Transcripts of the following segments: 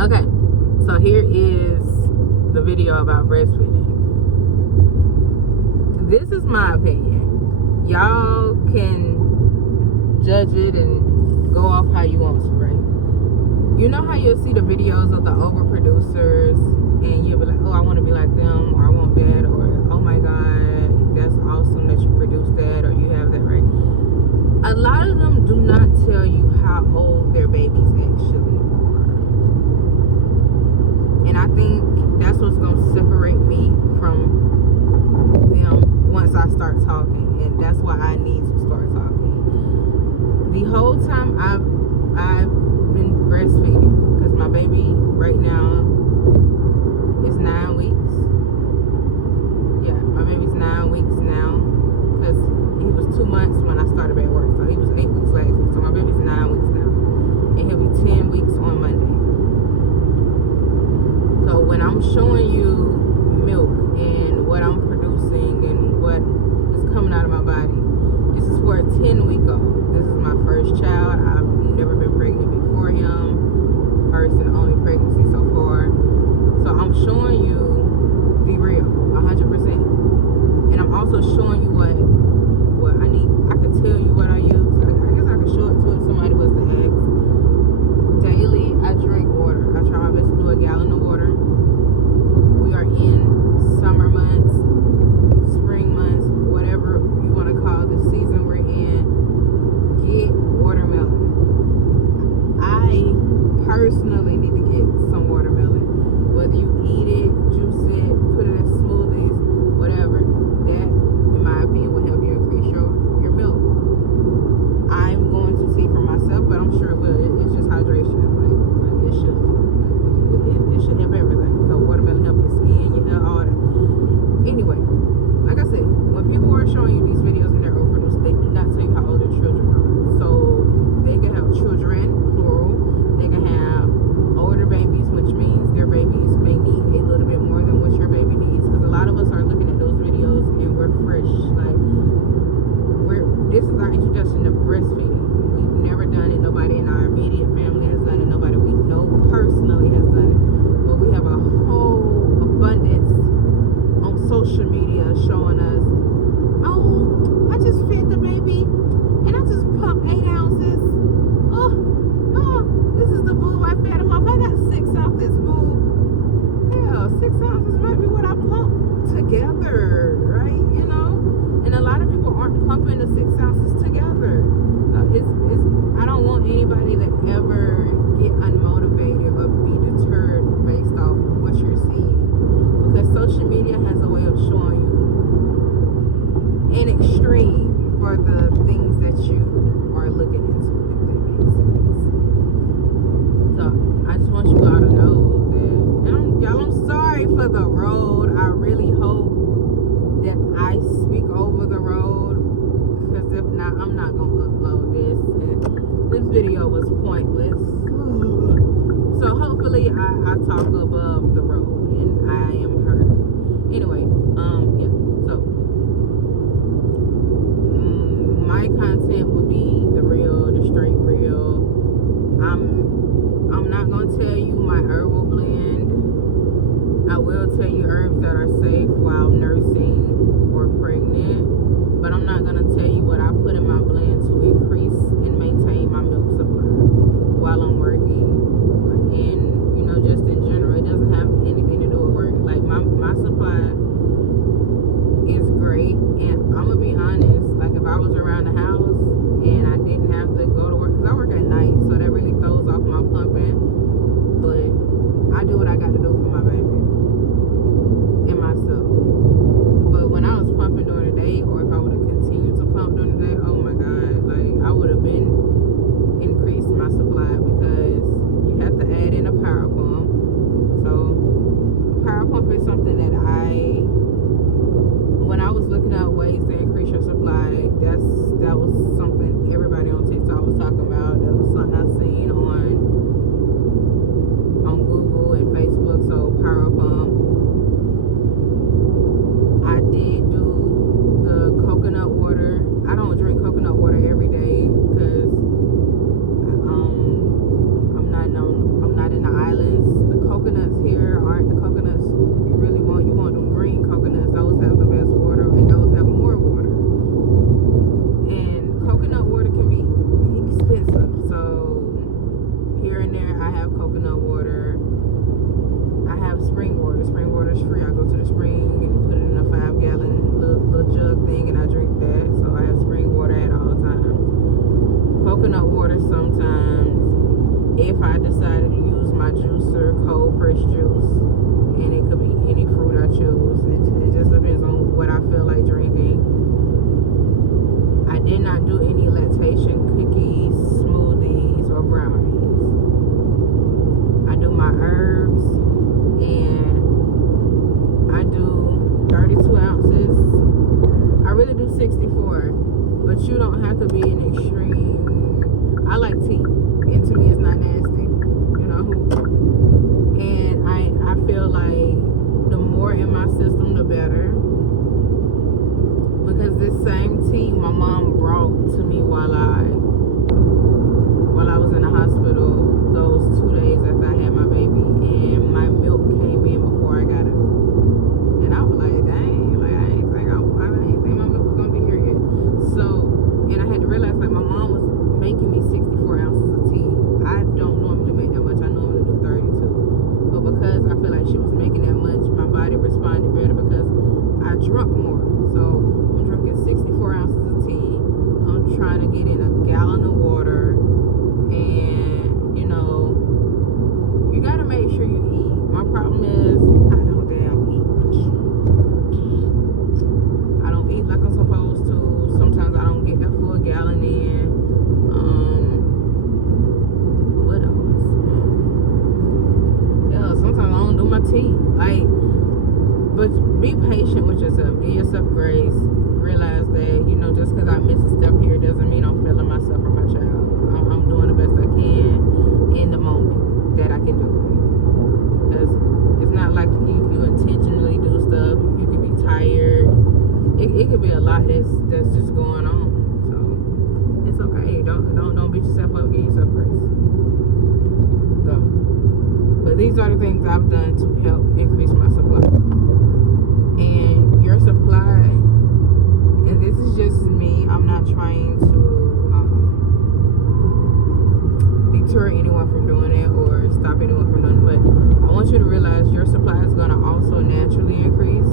Okay, so here is the video about breastfeeding. This is my opinion. Y'all can judge it and go off how you want to, right? You know how you'll see the videos of the overproducers and you'll be like, oh, I want to be like them, or I want that, or oh my God, that's awesome that you produced that, or you have that, right? A lot of them do not tell you how old their babies actually are. And I think that's what's going to separate me from them once I start talking. And that's why I need to start talking. The whole time I've been breastfeeding, because my baby right now is 9 weeks. Yeah, my baby's 9 weeks now, because he was 2 months when I started at work. So he was 8 weeks last week. So my baby's 9 weeks now. And he'll be 10 weeks on Monday. So when I'm showing you milk and what I'm producing and what is coming out of my body, this is for a 10-week-old. This is my first child. I've never been pregnant before him. First and only pregnancy so far. So I'm showing you the real, 100%. And I'm also showing you what I need. I could tell you what I use. I guess I could show it to if somebody was to ask. Daily, I drink water. I try my best to do a gallon of water. We are in summer months, spring months, whatever you want to call the season we're in. Get watermelon. I personally need to get some watermelon. Whether you eat it, juice it, put it in smoothies, whatever. That, in my opinion, will help you increase your milk. I'm going to see for myself, but I'm sure it will. It's just hydration. Like it should. It should help everything. So watermelon help your skin, your hair, all that. Anyway, like I said, when people are showing you these videos and they're overproduced, they do not tell you how old their children are. So they can have children, plural. They can have older babies, which means their babies may need a little bit more than what your baby needs. Because a lot of us are looking at those videos and we're fresh. Like, this is our introduction to breastfeeding. We've never done it. Nobody in our immediate family has done it. Nobody we know personally has done it. But we have a whole abundance on social media showing us, oh, I just fed the baby and I just pumped 8 ounces. Oh, this is the boob I fed him off. I got 6 off this boob. Hell, 6 ounces might be what I pumped together, right? You know? And a lot of people aren't pumping the 6 ounces together. I don't want anybody to ever get unmotivated or be deterred based off what you're seeing. Because social media has a way of showing you an extreme for the things that you are looking into, if that makes sense. So I just want you all to know that, and I'm sorry for the road. I really hope that I speak over the road, because if not, I'm not going to upload this. And this video was pointless. So hopefully I talk above the road and I am heard. Anyway, yeah. So my content would be the real, the straight real. I'm not gonna tell you my herbal blend. I will tell you herbs that are safe while nursing or pregnant, but I'm not gonna tell you what I put in my blend to increase and maintain my milk supply while I'm working. And just in general, it doesn't have anything to do with work. Like my supply here and there, I have coconut water. I have spring water. Spring water is free. I go to the spring and put it in a 5-gallon little jug thing, and I drink that. So I have spring water at all times. Coconut water sometimes. If I decided to use my juicer, cold pressed juice, and it could be any fruit I choose. It just depends on what I feel like drinking. I did not do any lactation cookies, smoothies, or brownies. I do my herbs, and I do 32 ounces. I really do 64, but you don't have to be an extreme. I like tea, and to me it's not nasty, you know. And I feel like the more in my system, the better. Because this same tea my mom brought to me while I was in the hospital those 2 days after I had my baby, and my milk came in before I got it. And I was like, dang, like I didn't think my milk was gonna be here yet. So, and I had to realize like my mom was making me 64 ounces of tea. I don't normally make that much. I normally do 32. But because I feel like she was making that much, my body responded better because I drunk more. So I'm drinking 64 ounces of tea. I'm trying to get in a gallon of water. And, you know, you got to make sure you eat. My problem is I don't damn eat. I don't eat like I'm supposed to. Sometimes I don't get that full gallon in. What else? Yeah, sometimes I don't do my tea. Like, but be patient with yourself. Give yourself grace. Realize that, you know, just because I miss a step here doesn't mean I'm failing myself or my child. I'm doing the best I can in the moment that I can do it. Because it's not like you intentionally do stuff. You can be tired. It could be a lot that's just going on. So it's okay. Don't beat yourself up. Give yourself grace. So, but these are the things I've done to help increase my supply. And your supply, and this is just me, I'm not trying to deter anyone from doing it or stop anyone from doing it, but I want you to realize your supply is going to also naturally increase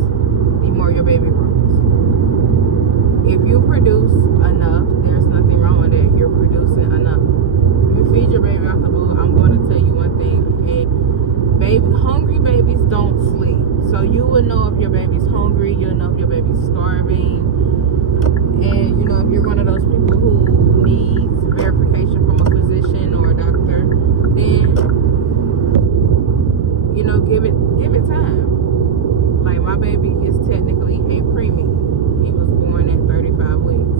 the more your baby grows. If you produce enough, there's nothing wrong with it. You're producing enough. If you feed your baby off the boo, I'm going to tell you one thing, okay? Hungry babies don't sleep. So you will know if your baby's hungry, you'll know if your baby's starving. And you know, if you're one of those people who needs verification from a physician or a doctor, then, you know, give it time. Like my baby is technically a preemie. He was born at 35 weeks.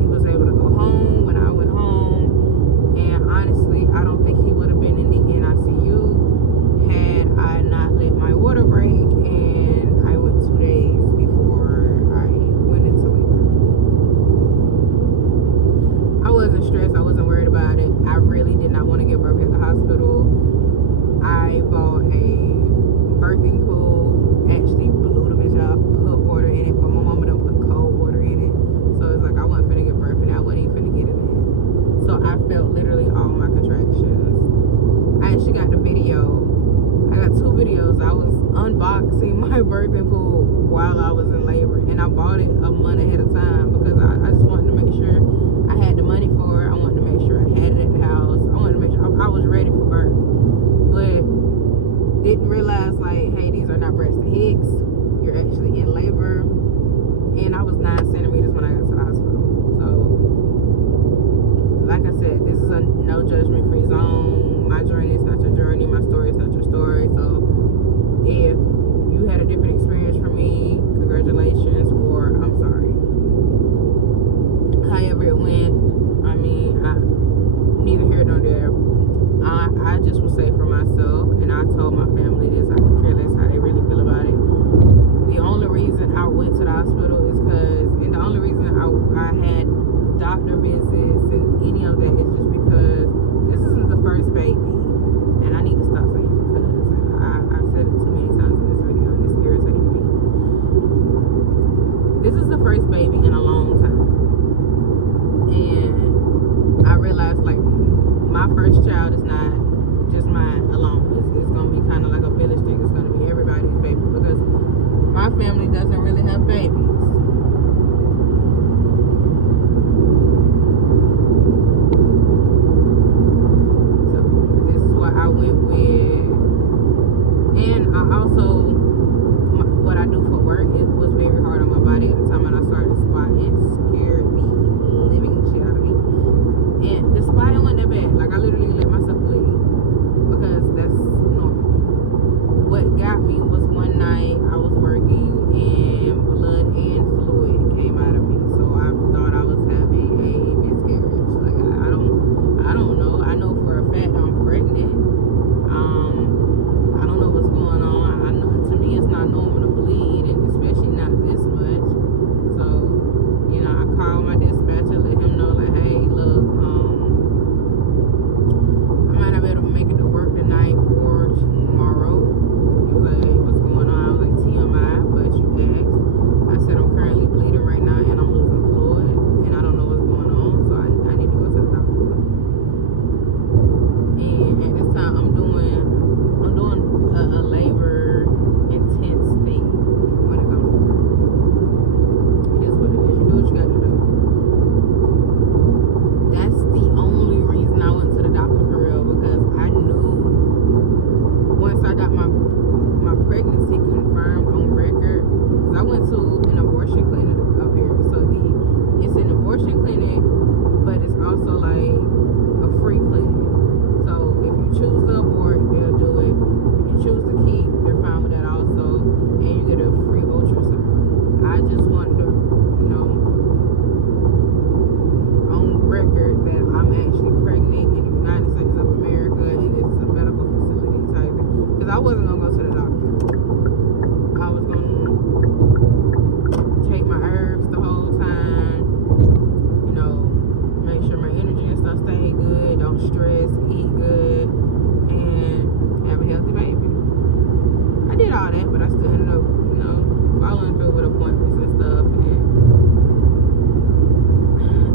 He was able to go home when I went home. And honestly, I don't think he would have been in the NICU had I not let my water break, and I went 2 days before I went into labor. I wasn't stressed. I wasn't worried about it. I really did not want to give birth at the hospital. I bought a birthing pool, actually blew the bitch out, put water in it, but my mama done put cold water in it. So it's like I wasn't finna give birth, and I wasn't even finna get it in. So I felt literally all my contractions. I actually got the video. I got 2 videos. I was unboxing my birthing pool while I was in labor, and I bought it a month ahead of time because I just wanted to make sure I had the money for it. I wanted to make sure I had it at the house. I wanted to make sure I was ready for birth, but didn't realize like, hey, these are not Braxton Hicks. You're actually in labor, and I was 9 centimeters when I got to the hospital. So, like I said, this is a no judgment free zone. My journey is not your journey. My story is not your story. So if you had a different experience from me, congratulations, or I'm sorry. However it went, I mean, neither here nor there. I just will say for myself, and I told my family this, I don't care less how they really feel about it. The only reason I went to the hospital is because, and the only reason I had doctor visits and any of that is just because this isn't the first baby. And I need to stop saying because I've said it too many times in this video, and it's irritating me. This is the first baby in a long time. And I realized like my first child child is not just mine alone. It's gonna be kind of like a village thing. It's gonna be everybody's baby because my family doesn't really have babies. So this is what I went with, and I also what I do for work. It was very hard on my body at the time when I started squatting. It scared the living shit out of me. And the spotting wasn't that bad. Like I literally let myself bleed because that's normal. What got me was one night I was working and blood and fluid came out of me. So I thought I was having a miscarriage. Like I don't know. I know for a fact I'm pregnant. I don't know what's going on. I know to me it's not normal to bleed, and especially not this much. So, you know, I called my dispatcher, let him know like, hey, look, I might not be able to make it to work tonight or tomorrow. He was like, hey, what's going on? I was like, TMI, but you asked. I said I'm currently bleeding right now and I'm losing fluid and I don't know what's going on, so I need to go to the doctor. And at this time I'm doing a labor intense thing when it comes to work. It is what it is. You do what you got to do. That's the only reason I went to the doctor for real, because I knew once I got my pregnancy confirmed on record, because I went to an abortion clinic up here. So it's an abortion clinic, but it's also like a free clinic. So if you choose to abort, they'll do it. If you choose to keep, they're fine with that also, and you get a free ultrasound. I just wanted to, you know, on record that I'm actually pregnant in the United States of America, and this is a medical facility type thing. Because I wasn't gonna go to the doctor. I was gonna take my herbs the whole time, you know, make sure my energy and stuff stay good, don't stress, eat good, and have a healthy baby. I did all that, but I still ended up, you know, following through with appointments and stuff. And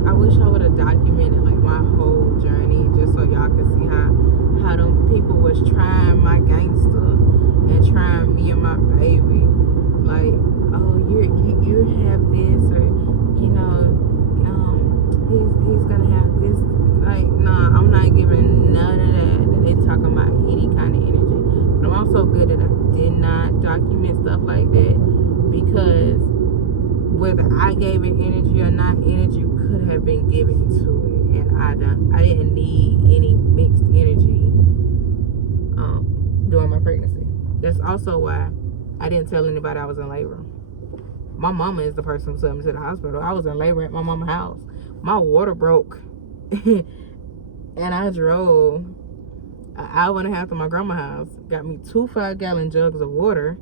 I wish I would have documented like my whole journey, just so y'all can see how them people was trying my gangster and trying me and my baby. Like, oh, you have this, or you know, he's gonna have this. Like, nah, I'm not giving none of that they talking about any kind of energy. But I'm also good that I did not document stuff like that, because whether I gave it energy or not, energy could have been given to it, and I didn't need any mixed energy during my pregnancy. That's also why I didn't tell anybody I was in labor. My mama is the person who sent me to the hospital. I was in labor at my mama's house. My water broke. And I drove an hour and a half to my grandma's house, got me 2 5-gallon jugs of water,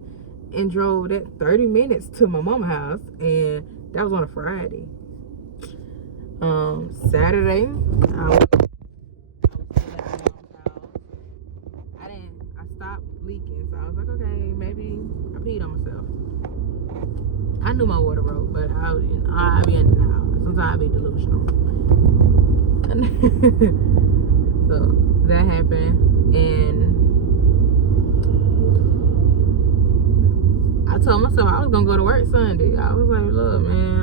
and drove that 30 minutes to my mama's house. And that was on a Friday. Saturday, I was still at my mom's house. I stopped leaking, so I was like, okay, maybe I peed on myself. I knew my water broke, but I be in denial. Sometimes I be delusional. So that happened, and I told myself I was gonna go to work Sunday. I was like, look, man,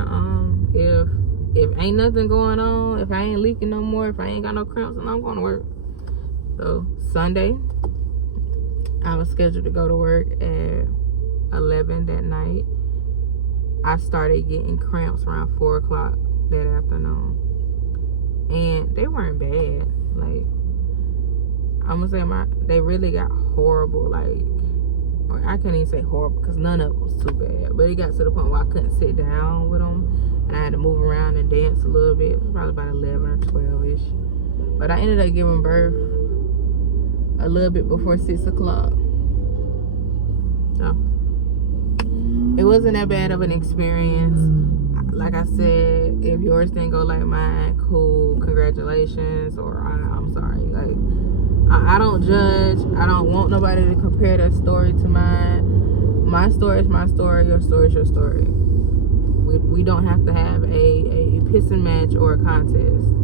if ain't nothing going on, if I ain't leaking no more, if I ain't got no cramps, then I'm going to work. So Sunday, I was scheduled to go to work at 11 that night. I started getting cramps around 4 o'clock that afternoon, and they weren't bad. Like, I'm gonna say they really got horrible. Like, or I can't even say horrible, because none of it was too bad, but it got to the point where I couldn't sit down with them, and I had to move around and dance a little bit. It was probably about 11 or 12-ish, but I ended up giving birth a little bit before 6 o'clock. So it wasn't that bad of an experience. Like I said, if yours didn't go like mine, cool, congratulations, or I'm sorry. Like, I don't judge. I don't want nobody to compare their story to mine. My story is my story. Your story is your story. We don't have to have a pissing match or a contest.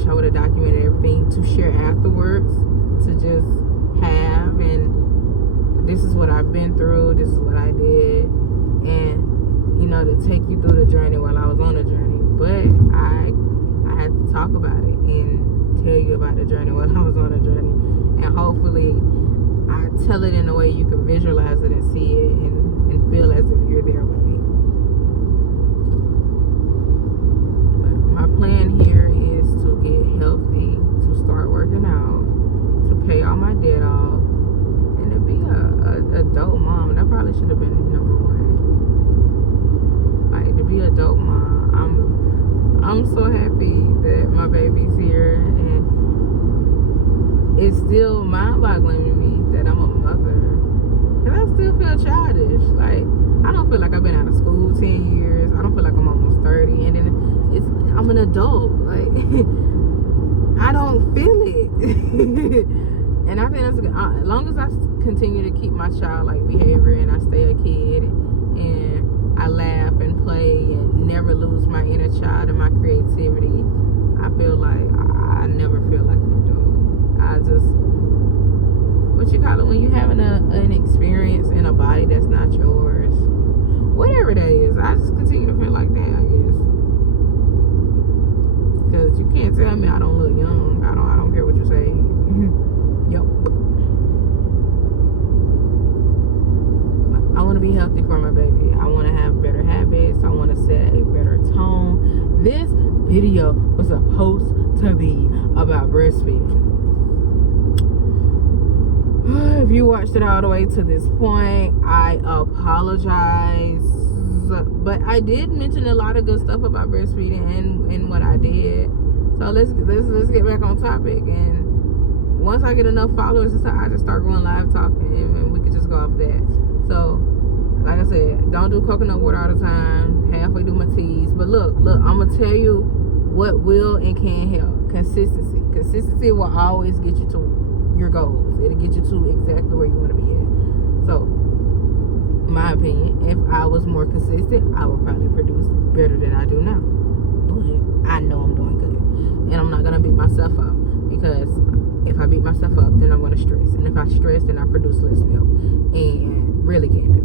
wish I would have documented everything to share afterwards, to just have. And this is what I've been through, this is what I did, and, you know, to take you through the journey while I was on the journey. But I had to talk about it and tell you about the journey while I was on the journey. And hopefully I tell it in a way you can visualize it and see it and feel as if you're there with me. My plan here is to get healthy, to start working out, to pay all my debt off, and to be a dope mom. That probably should have been number one. Like, to be a dope mom. I'm so happy that my baby's here, and it's still mind-boggling to me that I'm a mother. And I still feel childish. Like, I don't feel like I've been out of school 10 years. I don't feel like I'm almost 30. And then I'm an adult. Like, I don't feel it. And I think that's as long as I continue to keep my childlike behavior and I stay a kid and I laugh and play and never lose my inner child and my creativity, I feel like I never feel like an adult. I just, what you call it when you having an experience in a body that's not yours, whatever that is, I just continue to feel like that, I guess. Because you can't tell me I don't look young. I don't care what you say. Yep. I want to be healthy for my baby. I want to have better habits. I want to set a better tone. This video was supposed to be about breastfeeding. If you watched it all the way to this point, I apologize. But I did mention a lot of good stuff about breastfeeding and what I did. So let's get back on topic. And once I get enough followers, I just start going live talking, and we could just go off that. So, like I said, don't do coconut water all the time. Halfway do my teas. But look, I'm gonna tell you what will and can help. Consistency. Consistency will always get you to your goals. It'll get you to exactly where you want to be at. So, in my opinion, if I was more consistent, I would probably produce better than I do now. But I know I'm doing good, and I'm not gonna beat myself up, because if I beat myself up, then I'm gonna stress, and if I stress, then I produce less milk, and really can't do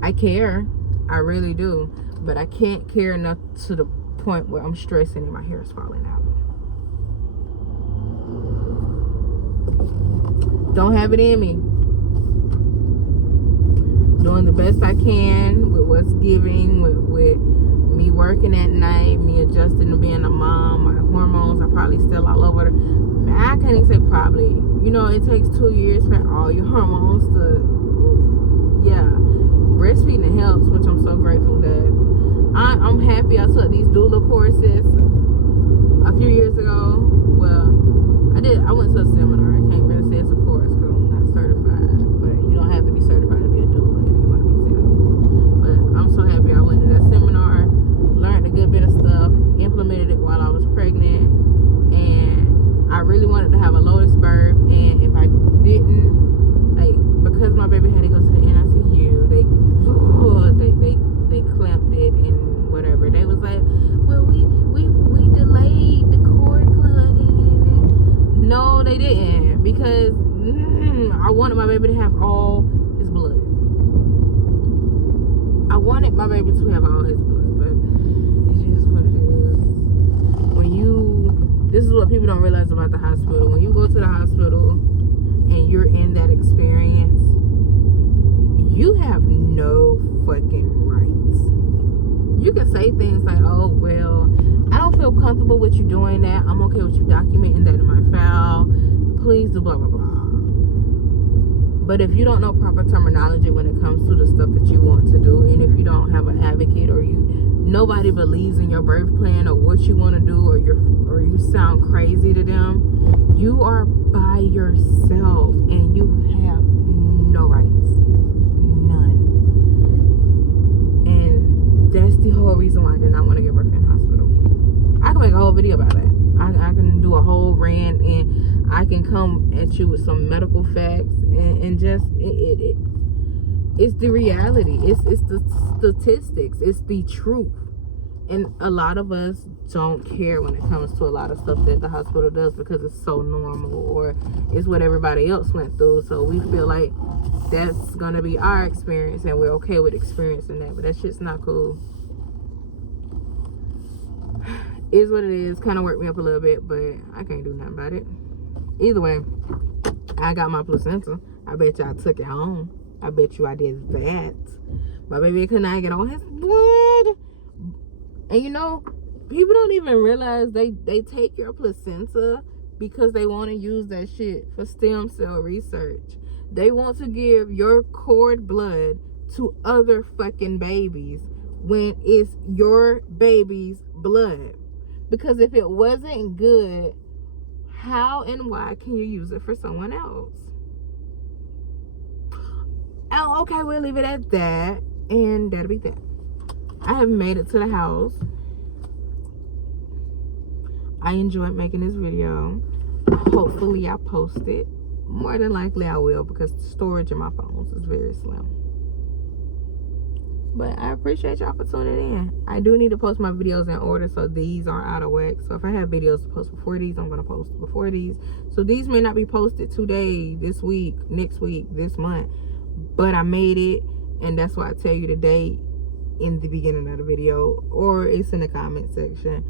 that. I care, I really do, but I can't care enough to the point where I'm stressing and my hair is falling out. Don't have it in me. Doing the best I can with what's giving, with me working at night, me adjusting to being a mom. My hormones are probably still all over. I can't even say probably. You know, it takes 2 years for all your hormones to, yeah. Breastfeeding helps, which I'm so grateful that. I'm happy I took these doula courses a few years ago. Well, I went to a seminar. I can't really say it's a course because I'm not certified. But you don't have to be certified to be a doula if you want to be too. But I'm so happy I went to that seminar, learned a good bit of stuff, implemented it while I was pregnant, and I really wanted to have a lotus birth. And if I didn't, like, because my baby had to go to the NICU, they clamped it and whatever. They was like, well, we delayed the cord plugging. No, they didn't, because I wanted my baby to have all his blood. I wanted my baby to have all his blood, but it is what it is. This is what people don't realize about the hospital. When you go to the hospital and you're in that experience, you have no fucking rights. You can say things like, oh, well, I don't feel comfortable with you doing that. I'm okay with you documenting that in my file. Please do blah, blah, blah. But if you don't know proper terminology when it comes to the stuff that you want to do, and if you don't have an advocate, or nobody believes in your birth plan or what you want to do, or you sound crazy to them, you are by yourself and you have no rights. None. And that's the whole reason why I did not want to give birth in the hospital. I can make a whole video about that. I can do a whole rant, and I can come at you with some medical facts, and just it's the reality. It's the statistics. It's the truth. And a lot of us don't care when it comes to a lot of stuff that the hospital does because it's so normal, or it's what everybody else went through. So we feel like that's gonna be our experience and we're okay with experiencing that. But that shit's not cool. Is what it is. Kind of worked me up a little bit, but I can't do nothing about it. Either way, I got my placenta. I bet y'all took it home. I bet you I did that. My baby could not get all his blood. And you know, people don't even realize they take your placenta because they want to use that shit for stem cell research. They want to give your cord blood to other fucking babies when it's your baby's blood. Because if it wasn't good, how and why can you use it for someone else? Oh, okay, we'll leave it at that. And that'll be that. I have made it to the house. I enjoyed making this video. Hopefully I post it. More than likely I will, because the storage in my phones is very slim. But I appreciate y'all for tuning in. I do need to post my videos in order so these aren't out of whack. So if I have videos to post before these, I'm going to post before these. So these may not be posted today, this week, next week, this month. But I made it, and that's why I tell you the date in the beginning of the video, or it's in the comment section.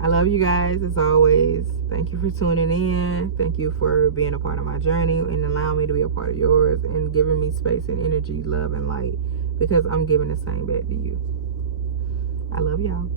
I love you guys as always. Thank you for tuning in. Thank you for being a part of my journey and allowing me to be a part of yours and giving me space and energy, love, and light, because I'm giving the same back to you. I love y'all.